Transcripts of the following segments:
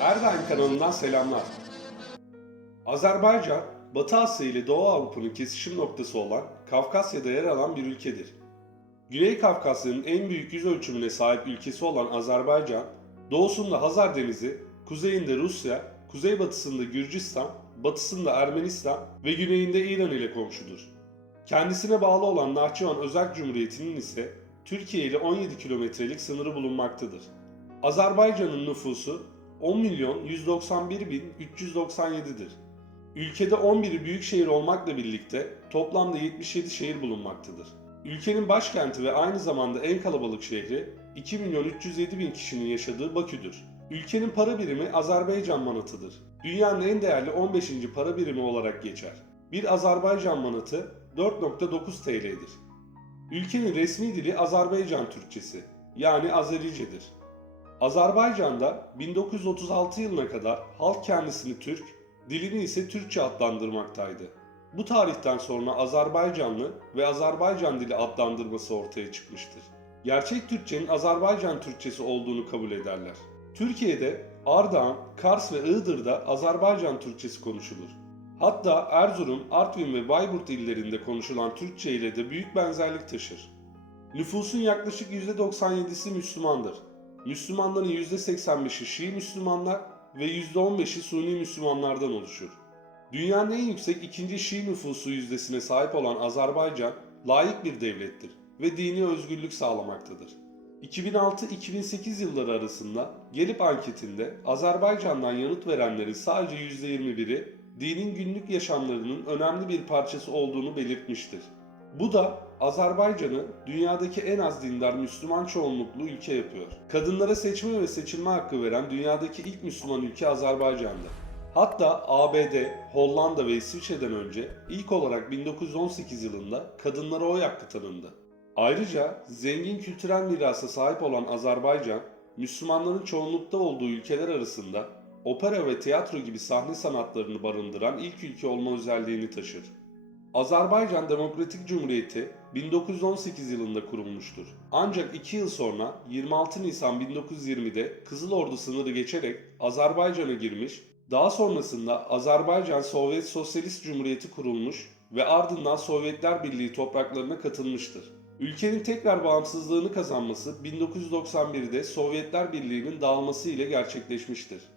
Erdoğan kanalından selamlar. Azerbaycan, Batı Asya ile Doğu Avrupa'nın kesişim noktası olan Kafkasya'da yer alan bir ülkedir. Güney Kafkasya'nın en büyük yüz ölçümüne sahip ülkesi olan Azerbaycan, doğusunda Hazar Denizi, kuzeyinde Rusya, kuzeybatısında Gürcistan, batısında Ermenistan ve güneyinde İran ile komşudur. Kendisine bağlı olan Nahçıvan Özel Cumhuriyeti'nin ise Türkiye ile 17 kilometrelik sınırı bulunmaktadır. Azerbaycan'ın nüfusu 10 milyon 191 bin 397'dir. Ülkede 11'i büyük şehir olmakla birlikte toplamda 77 şehir bulunmaktadır. Ülkenin başkenti ve aynı zamanda en kalabalık şehri 2 milyon 307 bin kişinin yaşadığı Bakü'dür. Ülkenin para birimi Azerbaycan manatıdır. Dünyanın en değerli 15. para birimi olarak geçer. Bir Azerbaycan manatı 4.9 TL'dir. Ülkenin resmi dili Azerbaycan Türkçesi yani Azericedir. Azerbaycan'da 1936 yılına kadar halk kendisini Türk, dilini ise Türkçe adlandırmaktaydı. Bu tarihten sonra Azerbaycanlı ve Azerbaycan dili adlandırması ortaya çıkmıştır. Gerçek Türkçenin Azerbaycan Türkçesi olduğunu kabul ederler. Türkiye'de Ardahan, Kars ve Iğdır'da Azerbaycan Türkçesi konuşulur. Hatta Erzurum, Artvin ve Bayburt illerinde konuşulan Türkçe ile de büyük benzerlik taşır. Nüfusun yaklaşık %97'si Müslümandır. Müslümanların %85'i Şii Müslümanlar ve %15'i Suni Müslümanlardan oluşur. Dünyanın en yüksek ikinci Şii nüfusu yüzdesine sahip olan Azerbaycan, layık bir devlettir ve dini özgürlük sağlamaktadır. 2006-2008 yılları arasında Gelip anketinde Azerbaycan'dan yanıt verenlerin sadece %21'i dinin günlük yaşamlarının önemli bir parçası olduğunu belirtmiştir. Bu da Azerbaycan'ı dünyadaki en az dindar Müslüman çoğunluklu ülke yapıyor. Kadınlara seçme ve seçilme hakkı veren dünyadaki ilk Müslüman ülke Azerbaycan'dı. Hatta ABD, Hollanda ve İsviçre'den önce ilk olarak 1918 yılında kadınlara oy hakkı tanındı. Ayrıca zengin kültürel mirasa sahip olan Azerbaycan, Müslümanların çoğunlukta olduğu ülkeler arasında opera ve tiyatro gibi sahne sanatlarını barındıran ilk ülke olma özelliğini taşır. Azerbaycan Demokratik Cumhuriyeti 1918 yılında kurulmuştur. Ancak 2 yıl sonra 26 Nisan 1920'de Kızıl Ordu sınırı geçerek Azerbaycan'a girmiş, daha sonrasında Azerbaycan Sovyet Sosyalist Cumhuriyeti kurulmuş ve ardından Sovyetler Birliği topraklarına katılmıştır. Ülkenin tekrar bağımsızlığını kazanması 1991'de Sovyetler Birliği'nin dağılması ile gerçekleşmiştir.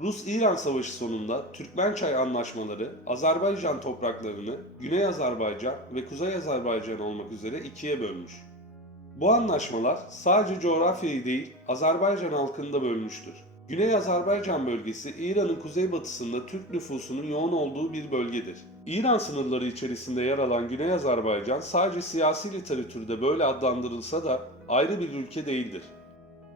Rus-İran Savaşı sonunda Türkmençay anlaşmaları Azerbaycan topraklarını Güney Azerbaycan ve Kuzey Azerbaycan olmak üzere ikiye bölmüş. Bu anlaşmalar sadece coğrafyayı değil Azerbaycan halkını da bölmüştür. Güney Azerbaycan bölgesi İran'ın kuzeybatısında Türk nüfusunun yoğun olduğu bir bölgedir. İran sınırları içerisinde yer alan Güney Azerbaycan sadece siyasi literatürde böyle adlandırılsa da ayrı bir ülke değildir.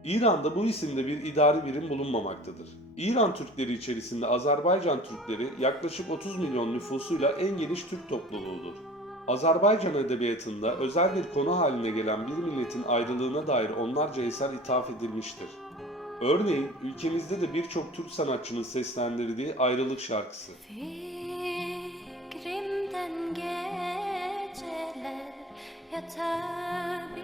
İran'da bu isimde bir idari birim bulunmamaktadır. İran Türkleri içerisinde Azerbaycan Türkleri yaklaşık 30 milyon nüfusuyla en geniş Türk topluluğudur. Azerbaycan edebiyatında özel bir konu haline gelen bir milletin ayrılığına dair onlarca eser ithaf edilmiştir. Örneğin ülkemizde de birçok Türk sanatçının seslendirdiği ayrılık şarkısı. Fikrimden geceler yatabilmirem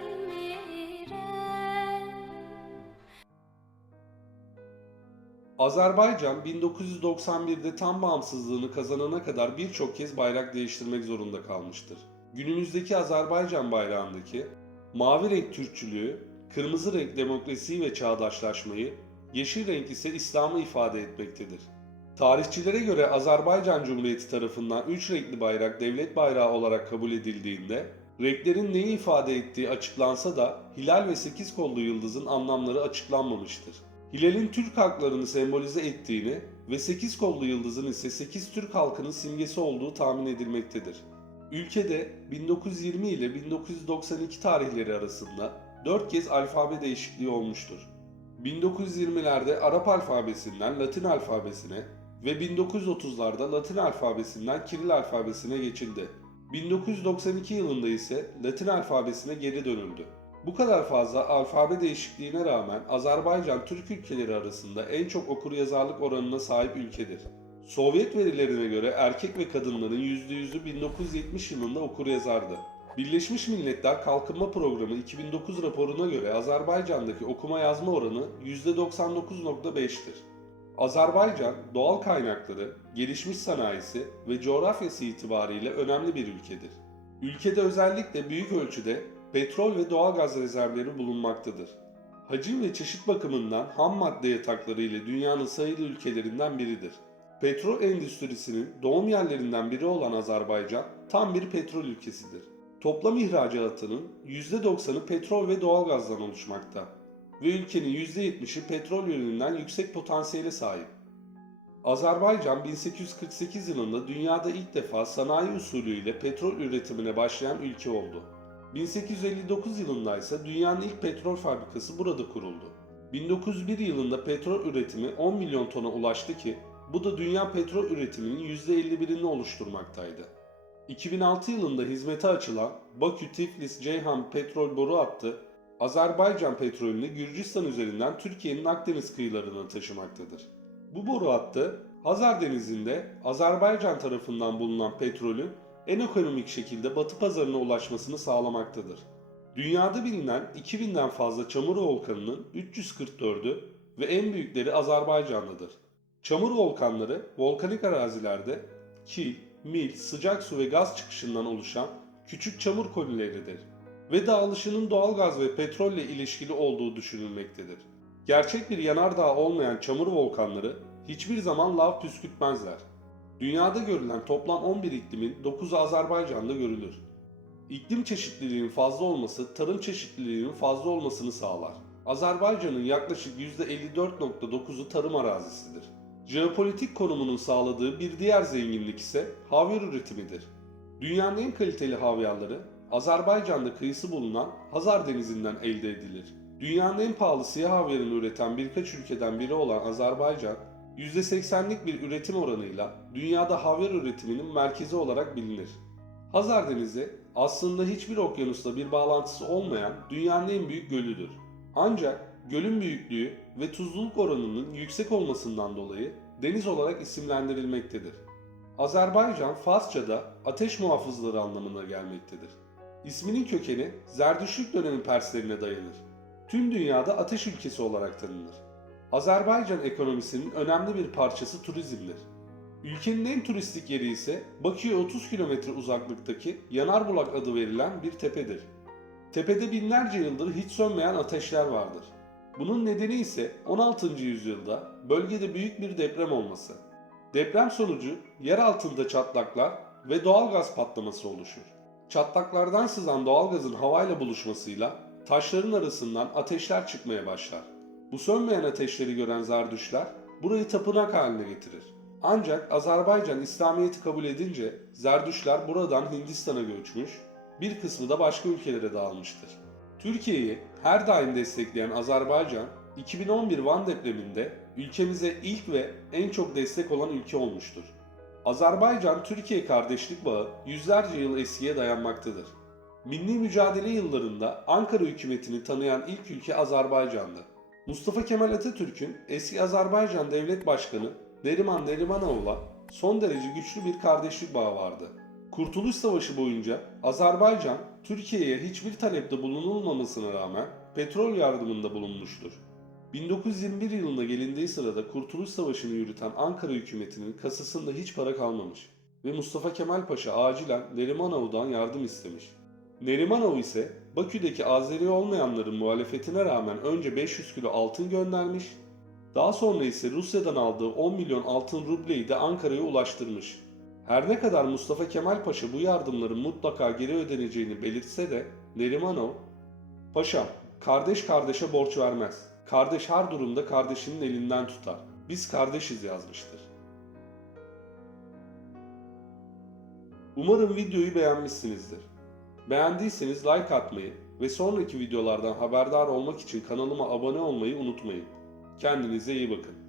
Azerbaycan 1991'de tam bağımsızlığını kazanana kadar birçok kez bayrak değiştirmek zorunda kalmıştır. Günümüzdeki Azerbaycan bayrağındaki mavi renk Türkçülüğü, kırmızı renk demokrasiyi ve çağdaşlaşmayı, yeşil renk ise İslam'ı ifade etmektedir. Tarihçilere göre Azerbaycan Cumhuriyeti tarafından üç renkli bayrak devlet bayrağı olarak kabul edildiğinde, renklerin neyi ifade ettiği açıklansa da hilal ve sekiz kollu yıldızın anlamları açıklanmamıştır. Hilal'in Türk halklarını sembolize ettiğini ve sekiz kollu yıldızın ise sekiz Türk halkının simgesi olduğu tahmin edilmektedir. Ülkede 1920 ile 1992 tarihleri arasında 4 kez alfabe değişikliği olmuştur. 1920'lerde Arap alfabesinden Latin alfabesine ve 1930'larda Latin alfabesinden Kiril alfabesine geçildi. 1992 yılında ise Latin alfabesine geri dönüldü. Bu kadar fazla alfabe değişikliğine rağmen Azerbaycan Türk ülkeleri arasında en çok okuryazarlık oranına sahip ülkedir. Sovyet verilerine göre erkek ve kadınların %100'ü 1970 yılında okuryazardı. Birleşmiş Milletler Kalkınma Programı 2009 raporuna göre Azerbaycan'daki okuma yazma oranı %99.5'tir. Azerbaycan, doğal kaynakları, gelişmiş sanayisi ve coğrafyası itibariyle önemli bir ülkedir. Ülkede özellikle büyük ölçüde petrol ve doğal gaz rezervleri bulunmaktadır. Hacim ve çeşit bakımından ham madde yatakları ile dünyanın sayılı ülkelerinden biridir. Petrol endüstrisinin doğum yerlerinden biri olan Azerbaycan tam bir petrol ülkesidir. Toplam ihracatının %90'ı petrol ve doğalgazdan oluşmakta ve ülkenin %70'i petrol yönünden yüksek potansiyele sahip. Azerbaycan 1848 yılında dünyada ilk defa sanayi usulüyle petrol üretimine başlayan ülke oldu. 1859 yılında ise dünyanın ilk petrol fabrikası burada kuruldu. 1901 yılında petrol üretimi 10 milyon tona ulaştı ki bu da dünya petrol üretiminin %51'ini oluşturmaktaydı. 2006 yılında hizmete açılan Bakü-Tiflis-Ceyhan petrol boru hattı Azerbaycan petrolünü Gürcistan üzerinden Türkiye'nin Akdeniz kıyılarına taşımaktadır. Bu boru hattı Hazar Denizi'nde Azerbaycan tarafından bulunan petrolün en ekonomik şekilde batı pazarına ulaşmasını sağlamaktadır. Dünyada bilinen 2000'den fazla çamur volkanının 344'ü ve en büyükleri Azerbaycan'dadır. Çamur volkanları volkanik arazilerde kil, mil, sıcak su ve gaz çıkışından oluşan küçük çamur kolileridir ve dağılışının doğal gaz ve petrolle ilişkili olduğu düşünülmektedir. Gerçek bir yanardağ olmayan çamur volkanları hiçbir zaman lav püskürtmezler. Dünyada görülen toplam 11 iklimin 9'u Azerbaycan'da görülür. İklim çeşitliliğinin fazla olması tarım çeşitliliğinin fazla olmasını sağlar. Azerbaycan'ın yaklaşık %54.9'u tarım arazisidir. Jeopolitik konumunun sağladığı bir diğer zenginlik ise havyar üretimidir. Dünyanın en kaliteli havyarları Azerbaycan'da kıyısı bulunan Hazar Denizi'nden elde edilir. Dünyanın en pahalı siyah havyarını üreten birkaç ülkeden biri olan Azerbaycan, %80'lik bir üretim oranıyla dünyada havyar üretiminin merkezi olarak bilinir. Hazar Denizi aslında hiçbir okyanusla bir bağlantısı olmayan dünyanın en büyük gölüdür. Ancak gölün büyüklüğü ve tuzluluk oranının yüksek olmasından dolayı deniz olarak isimlendirilmektedir. Azerbaycan Farsça'da ateş muhafızları anlamına gelmektedir. İsminin kökeni Zerdüştlük dönemi Perslerine dayanır. Tüm dünyada ateş ülkesi olarak tanınır. Azerbaycan ekonomisinin önemli bir parçası turizmdir. Ülkenin en turistik yeri ise Bakü'ye 30 kilometre uzaklıktaki Yanarbulak adı verilen bir tepedir. Tepede binlerce yıldır hiç sönmeyen ateşler vardır. Bunun nedeni ise 16. yüzyılda bölgede büyük bir deprem olması. Deprem sonucu yer altında çatlaklar ve doğal gaz patlaması oluşur. Çatlaklardan sızan doğalgazın havayla buluşmasıyla taşların arasından ateşler çıkmaya başlar. Bu sönmeyen ateşleri gören Zerdüşler burayı tapınak haline getirir. Ancak Azerbaycan İslamiyet'i kabul edince Zerdüşler buradan Hindistan'a göçmüş, bir kısmı da başka ülkelere dağılmıştır. Türkiye'yi her daim destekleyen Azerbaycan, 2011 Van depreminde ülkemize ilk ve en çok destek olan ülke olmuştur. Azerbaycan-Türkiye kardeşlik bağı yüzlerce yıl eskiye dayanmaktadır. Milli mücadele yıllarında Ankara hükümetini tanıyan ilk ülke Azerbaycan'dı. Mustafa Kemal Atatürk'ün eski Azerbaycan Devlet Başkanı Neriman Nerimanov'la son derece güçlü bir kardeşlik bağı vardı. Kurtuluş Savaşı boyunca Azerbaycan, Türkiye'ye hiçbir talepte bulunulmamasına rağmen petrol yardımında bulunmuştur. 1921 yılında gelindiği sırada Kurtuluş Savaşı'nı yürüten Ankara hükümetinin kasasında hiç para kalmamış ve Mustafa Kemal Paşa acilen Nerimanov'dan yardım istemiş. Nerimanov ise Bakü'deki Azeri olmayanların muhalefetine rağmen önce 500 kilo altın göndermiş, daha sonra ise Rusya'dan aldığı 10 milyon altın rubleyi de Ankara'ya ulaştırmış. Her ne kadar Mustafa Kemal Paşa bu yardımların mutlaka geri ödeneceğini belirtse de Nerimanov, Paşam, kardeş kardeşe borç vermez. Kardeş her durumda kardeşinin elinden tutar. Biz kardeşiz yazmıştır. Umarım videoyu beğenmişsinizdir. Beğendiyseniz like atmayı ve sonraki videolardan haberdar olmak için kanalıma abone olmayı unutmayın. Kendinize iyi bakın.